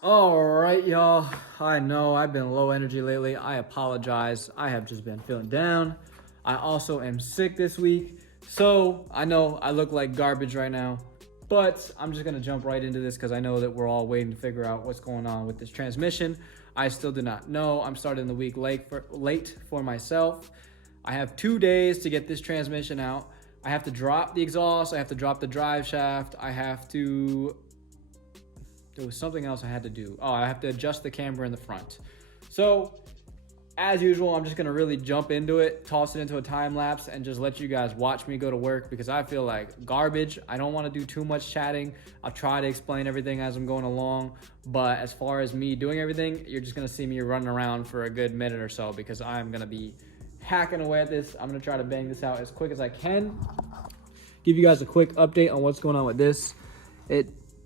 All right, y'all. I know I've been low energy lately. I apologize. I have just been feeling down. I also am sick this week. So I know I look like garbage right now, but I'm just going to jump right into this because I know that we're all waiting to figure out what's going on with this transmission. I still do not know. I'm starting the week late for myself. I have 2 days to get this transmission out. I have to drop the exhaust. I have to drop the drive shaft. There was something else I had to do. Oh, I have to adjust the camber in the front. So, as usual, I'm just gonna really jump into it, toss it into a time lapse, and just let you guys watch me go to work because I feel like garbage. I don't wanna do too much chatting. I'll try to explain everything as I'm going along. But as far as me doing everything, you're just gonna see me running around for a good minute or so because I'm gonna be hacking away at this. I'm gonna try to bang this out as quick as I can. Give you guys a quick update on what's going on with this.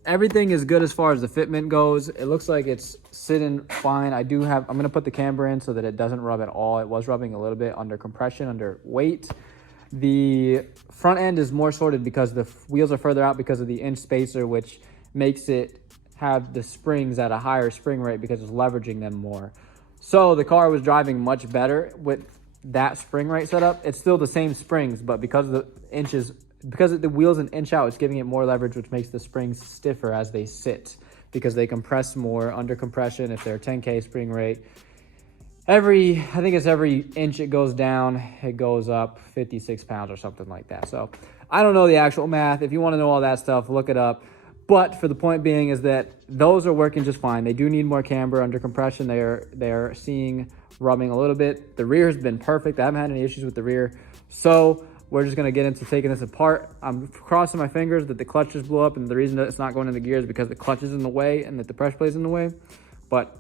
Everything is good as far as the fitment goes. It looks like it's sitting fine. I'm gonna put the camber in so that it doesn't rub at all. It was rubbing a little bit under compression, under weight. The front end is more sorted because the wheels are further out because of the inch spacer, which makes it have the springs at a higher spring rate because it's leveraging them more. So the car was driving much better with that spring rate setup. It's still the same springs, but because the wheel's an inch out, it's giving it more leverage, which makes the springs stiffer as they sit because they compress more under compression. If they're 10K spring rate, I think it's every inch it goes down, it goes up 56 pounds or something like that. So I don't know the actual math. If you want to know all that stuff, look it up. But for the point being is that those are working just fine. They do need more camber under compression. They're seeing rubbing a little bit. The rear has been perfect. I haven't had any issues with the rear. So we're just gonna get into taking this apart. I'm crossing my fingers that the clutch just blew up, and the reason that it's not going in the gear is because the clutch is in the way and that the press plate is in the way. But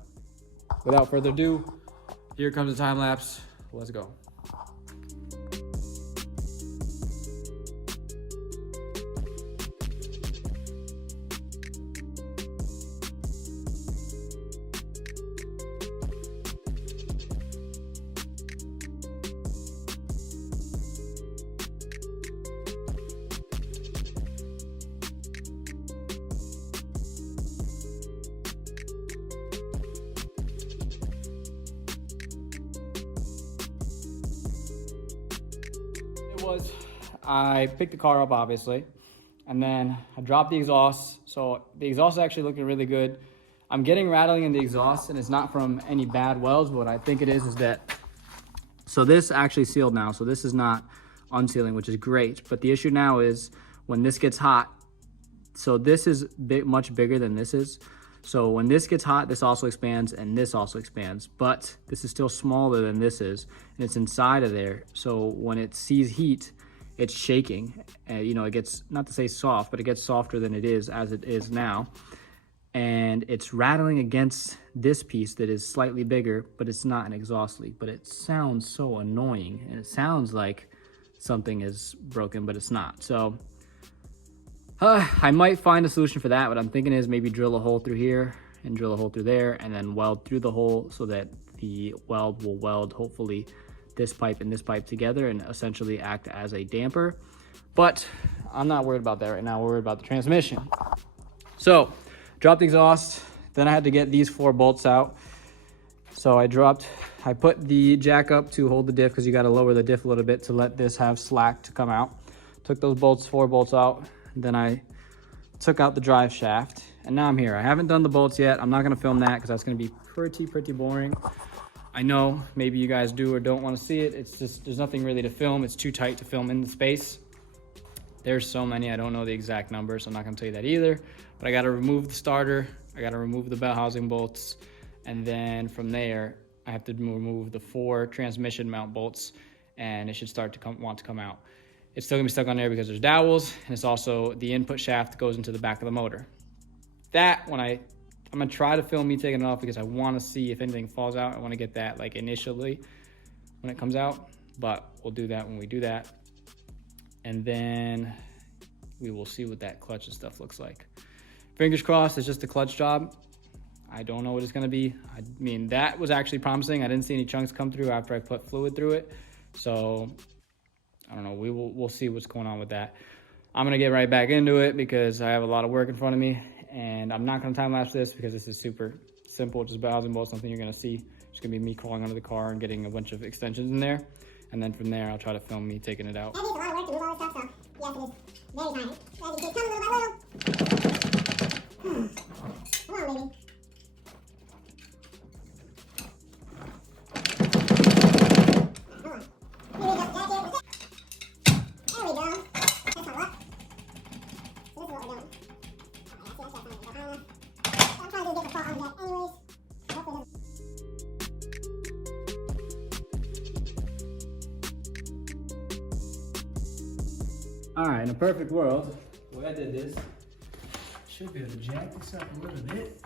without further ado, here comes the time lapse. Let's go. I picked the car up, obviously, and then I dropped the exhaust. So the exhaust is actually looking really good. I'm getting rattling in the exhaust, and it's not from any bad welds, but what I think it is that, so this actually sealed now, so this is not unsealing, which is great. But the issue now is when this gets hot, so this is much bigger than this is. So when this gets hot, this also expands and this also expands, but this is still smaller than this is, and it's inside of there. So when it sees heat, it's shaking. It gets, not to say soft, but it gets softer than it is as it is now. And it's rattling against this piece that is slightly bigger, but it's not an exhaust leak, but it sounds so annoying. And it sounds like something is broken, but it's not. So I might find a solution for that. What I'm thinking is maybe drill a hole through here and drill a hole through there and then weld through the hole so that the weld will weld, hopefully, this pipe and this pipe together and essentially act as a damper. But I'm not worried about that right now. We're worried about the transmission. So dropped the exhaust. Then I had to get these 4 bolts out. So I put the jack up to hold the diff because you got to lower the diff a little bit to let this have slack to come out. Took those 4 bolts out. Then I took out the drive shaft, and now I'm here. I haven't done the bolts yet. I'm not gonna film that because that's gonna be pretty boring. I know maybe you guys do or don't want to see it. It's just, there's nothing really to film. It's too tight to film in the space. There's so many, I don't know the exact number, so I'm not gonna tell you that either. But I gotta remove the starter, I gotta remove the bell housing bolts, and then from there, I have to remove the 4 transmission mount bolts, and it should start to want to come out. It's still gonna be stuck on there because there's dowels, and it's also the input shaft goes into the back of the motor. That, I'm gonna try to film me taking it off because I wanna see if anything falls out. I wanna get that like initially when it comes out, but we'll do that when we do that. And then we will see what that clutch and stuff looks like. Fingers crossed, it's just a clutch job. I don't know what it's gonna be. I mean, that was actually promising. I didn't see any chunks come through after I put fluid through it. So I don't know, we'll see what's going on with that. I'm gonna get right back into it because I have a lot of work in front of me And I'm not gonna time lapse this because this is super simple, just bell housing bolt, something you're gonna see. It's gonna be me crawling under the car and getting a bunch of extensions in there. And then from there, I'll try to film me taking it out. That is a lot of work to move all this stuff, so yes, it is very tiring. As you can see, it's coming little by little. Come on, baby. All right, in a perfect world, the way I did this, I should be able to jack this up a little bit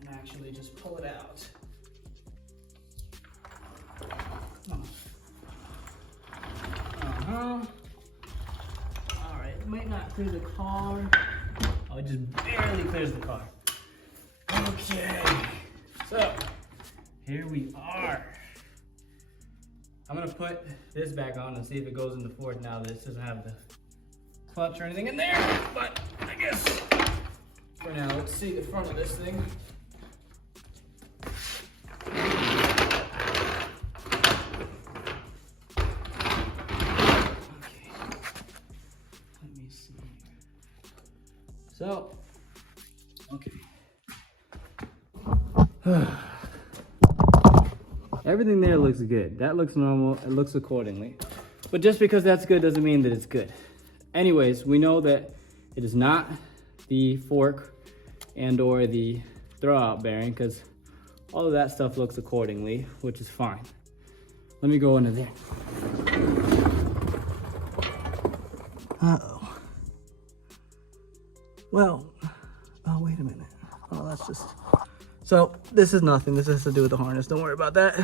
and actually just pull it out. All right, it might not clear the car. Oh, it just barely clears the car. Okay, so here we are. I'm gonna put this back on and see if it goes into Ford now. This doesn't have the clutch or anything in there, but I guess for now, let's see the front of this thing. Let me see. So, okay. Everything there looks good. That looks normal. It looks accordingly. But just because that's good doesn't mean that it's good. Anyways, we know that it is not the fork and or the throwout bearing because all of that stuff looks accordingly, which is fine. Let me go into there. Uh-oh. Well, oh, wait a minute. Oh, that's just... So this is nothing. This has to do with the harness. Don't worry about that.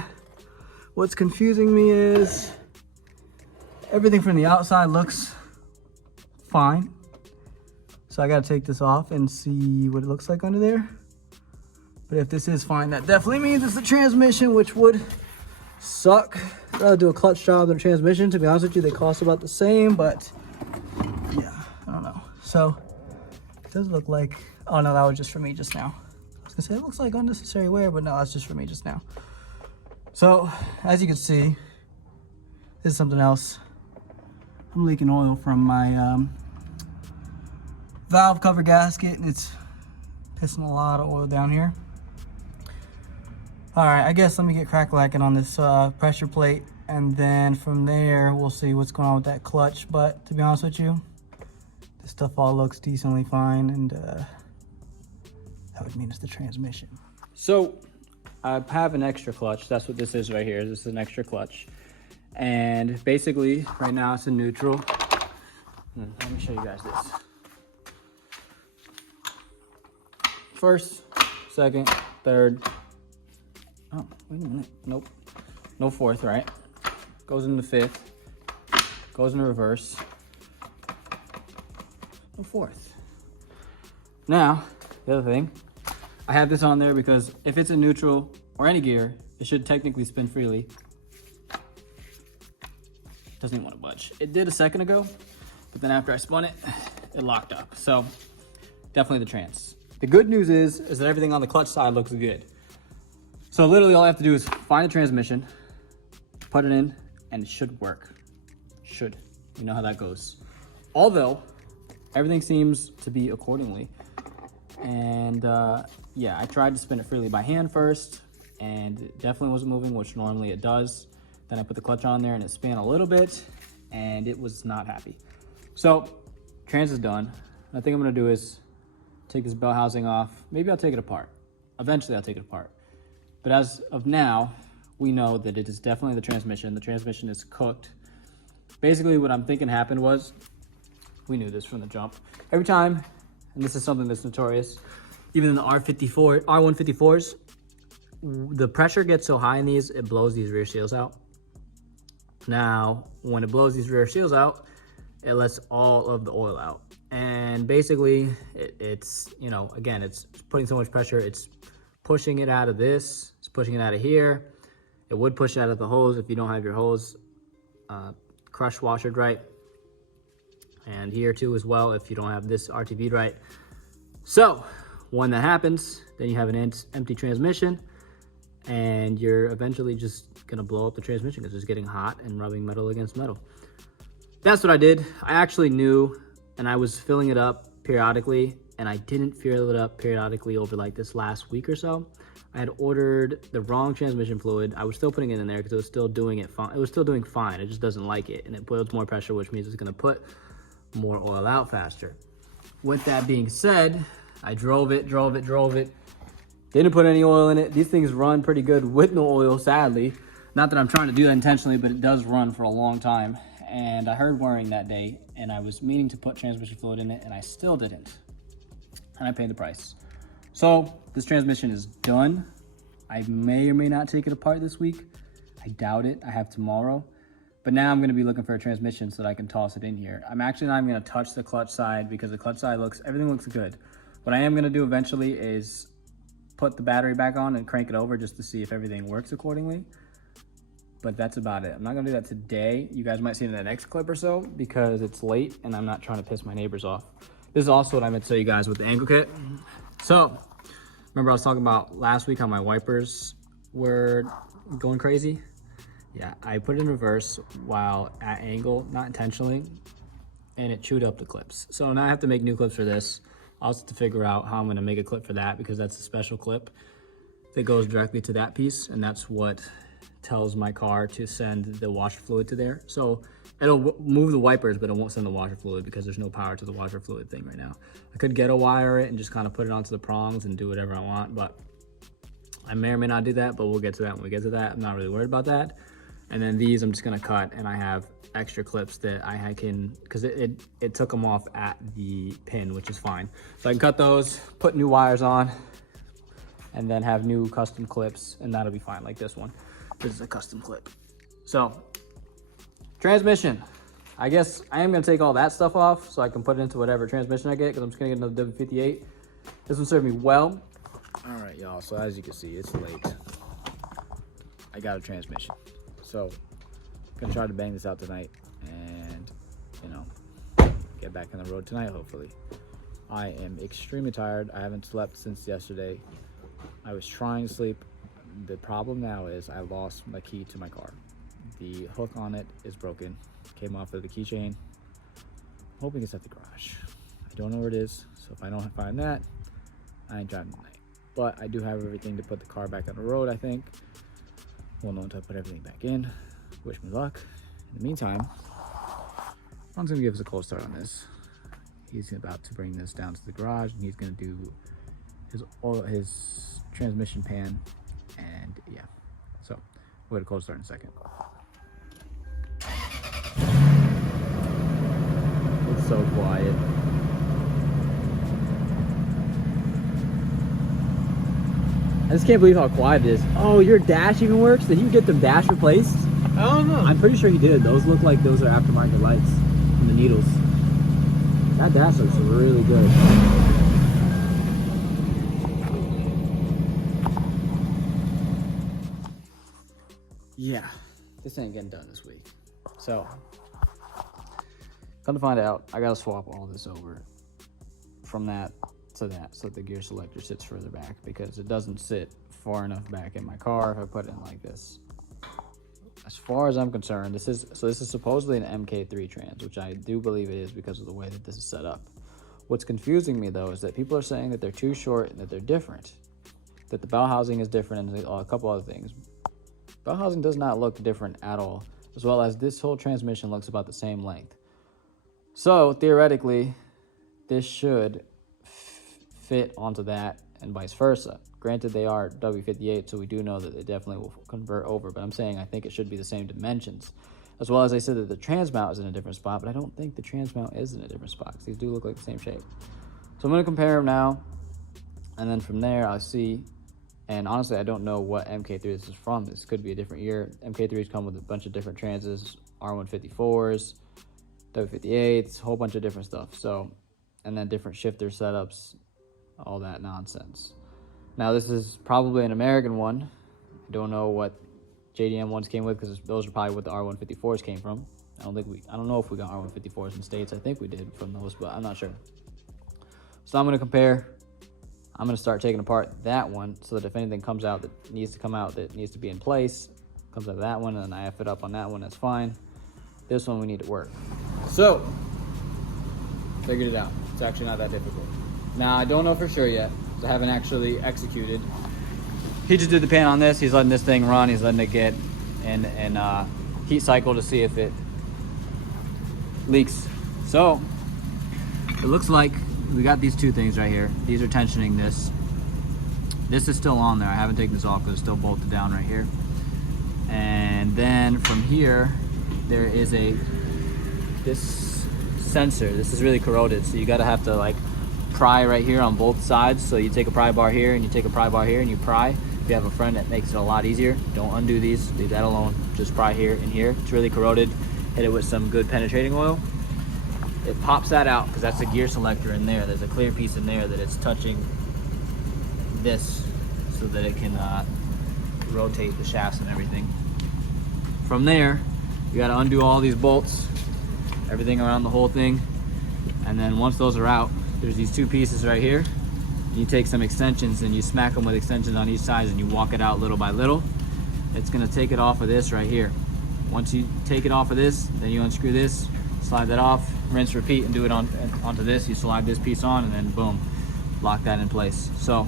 What's confusing me is everything from the outside looks fine. So I gotta take this off and see what it looks like under there. But if this is fine, that definitely means it's the transmission, which would suck. I'd rather do a clutch job than a transmission. To be honest with you, they cost about the same, but yeah, I don't know. So it does look like, oh no, that was just for me just now. I say it looks like unnecessary wear, but no, that's just for me just now. So as you can see, this is something else. I'm leaking oil from my valve cover gasket, and it's pissing a lot of oil down here. All right, I guess let me get crack-lacking on this pressure plate, and then from there we'll see what's going on with that clutch. But to be honest with you, this stuff all looks decently fine, and that would mean it's the transmission. So I have an extra clutch. That's what this is right here. This is an extra clutch. And basically right now it's in neutral. Let me show you guys this. First, second, third. Oh, wait a minute. Nope. No fourth, right? Goes into fifth. Goes into reverse. No fourth. Now, the other thing, I have this on there because if it's in neutral or any gear, it should technically spin freely. Doesn't even want to budge. It did a second ago, but then after I spun it, it locked up. So definitely the trans. The good news is that everything on the clutch side looks good. So literally all I have to do is find the transmission, put it in, and it should work. Should. You know how that goes. Although everything seems to be accordingly. And yeah, I tried to spin it freely by hand first, and it definitely wasn't moving, which normally it does. Then I put the clutch on there and it span a little bit, and it was not happy. So trans is done. I think I'm gonna do is take this bell housing off. Maybe I'll take it apart. Eventually I'll take it apart. But as of now, we know that it is definitely the transmission. The transmission is cooked. Basically what I'm thinking happened was, we knew this from the jump. Every time, and this is something that's notorious, even in the R154s, the pressure gets so high in these, it blows these rear seals out. Now, when it blows these rear seals out, it lets all of the oil out. And basically, it's, you know, again, it's putting so much pressure, it's pushing it out of this, it's pushing it out of here. It would push it out of the hose if you don't have your hose crush washered right. and here too as well if you don't have this RTV right. So when that happens, then you have an empty transmission, and you're eventually just gonna blow up the transmission because it's getting hot and rubbing metal against metal. That's what I did. I actually knew, and I was filling it up periodically, and I didn't fill it up periodically over like this last week or so. I had ordered the wrong transmission fluid. I was still putting it in there because it was still doing it fine. It was still doing fine. It just doesn't like it, and it builds more pressure, which means it's gonna put more oil out faster. With that being said, I drove it. Didn't put any oil in it. These things run pretty good with no oil, sadly. Not that I'm trying to do that intentionally, but it does run for a long time. And I heard whirring that day, and I was meaning to put transmission fluid in it, and I still didn't. And I paid the price. So this transmission is done. I may or may not take it apart this week. I doubt it. I have tomorrow. But now I'm gonna be looking for a transmission so that I can toss it in here. I'm actually not even gonna touch the clutch side because the clutch side everything looks good. What I am gonna do eventually is put the battery back on and crank it over just to see if everything works accordingly. But that's about it. I'm not gonna do that today. You guys might see it in the next clip or so because it's late and I'm not trying to piss my neighbors off. This is also what I meant to tell you guys with the angle kit. So, remember I was talking about last week how my wipers were going crazy? Yeah, I put it in reverse while at angle, not intentionally, and it chewed up the clips. So now I have to make new clips for this. I'll have to figure out how I'm gonna make a clip for that because that's a special clip that goes directly to that piece, and that's what tells my car to send the washer fluid to there. So it'll move the wipers, but it won't send the washer fluid because there's no power to the washer fluid thing right now. I could ghetto wire it and just kind of put it onto the prongs and do whatever I want, but I may or may not do that, but we'll get to that when we get to that. I'm not really worried about that. And then these I'm just gonna cut, and I have extra clips that I can, because it took them off at the pin, which is fine. So I can cut those, put new wires on, and then have new custom clips, and that'll be fine, like this one. This is a custom clip. So, transmission. I guess I am gonna take all that stuff off so I can put it into whatever transmission I get, because I'm just gonna get another W58. This one served me well. All right, y'all, so as you can see, it's late. I got a transmission. So, gonna try to bang this out tonight and, you know, get back on the road tonight, hopefully. I am extremely tired. I haven't slept since yesterday. I was trying to sleep. The problem now is I lost my key to my car. The hook on it is broken. Came off of the keychain. Hoping it's at the garage. I don't know where it is, so if I don't find that, I ain't driving tonight. But I do have everything to put the car back on the road, I think. We'll know until I put everything back in. Wish me luck. In the meantime, Ron's gonna give us a cold start on this. He's about to bring this down to the garage, and he's gonna do his transmission pan, and yeah. So we'll get a cold start in a second. It's so quiet. I just can't believe how quiet it is. Oh, your dash even works? Did you get the dash replaced? I don't know. I'm pretty sure he did. Those look like those are aftermarket lights from the needles. That dash looks really good. Yeah, this ain't getting done this week. So, come to find out, I gotta swap all this over from that to that so the gear selector sits further back because it doesn't sit far enough back in my car if I put it in like this. As far as I'm concerned, this is supposedly an MK3 trans, which I do believe it is because of the way that this is set up. What's confusing me though is that people are saying that they're too short and that they're different, that the bell housing is different and a couple other things. Bell housing does not look different at all, as well as this whole transmission looks about the same length. So theoretically, this should fit onto that and vice versa. Granted, they are W58, so we do know that they definitely will convert over, but I'm saying I think it should be the same dimensions. As well as I said that the trans mount is in a different spot, but I don't think the trans mount is in a different spot because these do look like the same shape. So I'm going to compare them now, and then from there I'll see. And honestly, I don't know what MK3 this is from. This could be a different year. MK3s come with a bunch of different transes, R154s, W58s, a whole bunch of different stuff. So, and then different shifter setups, all that nonsense. Now this is probably an American one. I don't know what JDM ones came with because those are probably what the R154s came from. I don't know if we got R154s in States. I think we did from those, but I'm not sure. So I'm gonna compare. I'm gonna start taking apart that one so that if anything comes out that needs to come out, that needs to be in place, comes out of that one, and then I F it up on that one, that's fine. This one we need to work. So, figured it out. It's actually not that difficult. Now, I don't know for sure yet, because I haven't actually executed. He just did the pan on this. He's letting this thing run. He's letting it get in heat cycle to see if it leaks. So, it looks like we got these two things right here. These are tensioning this. This is still on there. I haven't taken this off because it's still bolted down right here. And then from here, there is this sensor. This is really corroded, so you gotta have to like pry right here on both sides. So you take a pry bar here and you take a pry bar here and you pry. If you have a friend, that makes it a lot easier. Don't undo these, leave that alone. Just pry here and here. It's really corroded. Hit it with some good penetrating oil. It pops that out because that's a gear selector in there. There's a clear piece in there that it's touching this so that it can rotate the shafts and everything. From there, you got to undo all these bolts, everything around the whole thing. And then once those are out, there's these two pieces right here. You take some extensions and you smack them with extensions on each side and you walk it out little by little. It's going to take it off of this right here. Once you take it off of this, then you unscrew this, slide that off, rinse, repeat, and do it onto this. You slide this piece on and then boom, lock that in place. So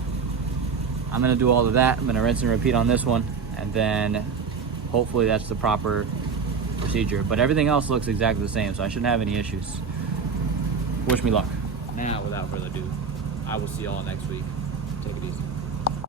I'm gonna do all of that. I'm gonna rinse and repeat on this one, and then hopefully that's the proper procedure. But everything else looks exactly the same, so I shouldn't have any issues. Wish me luck. Now, without further ado, I will see y'all next week. Take it easy.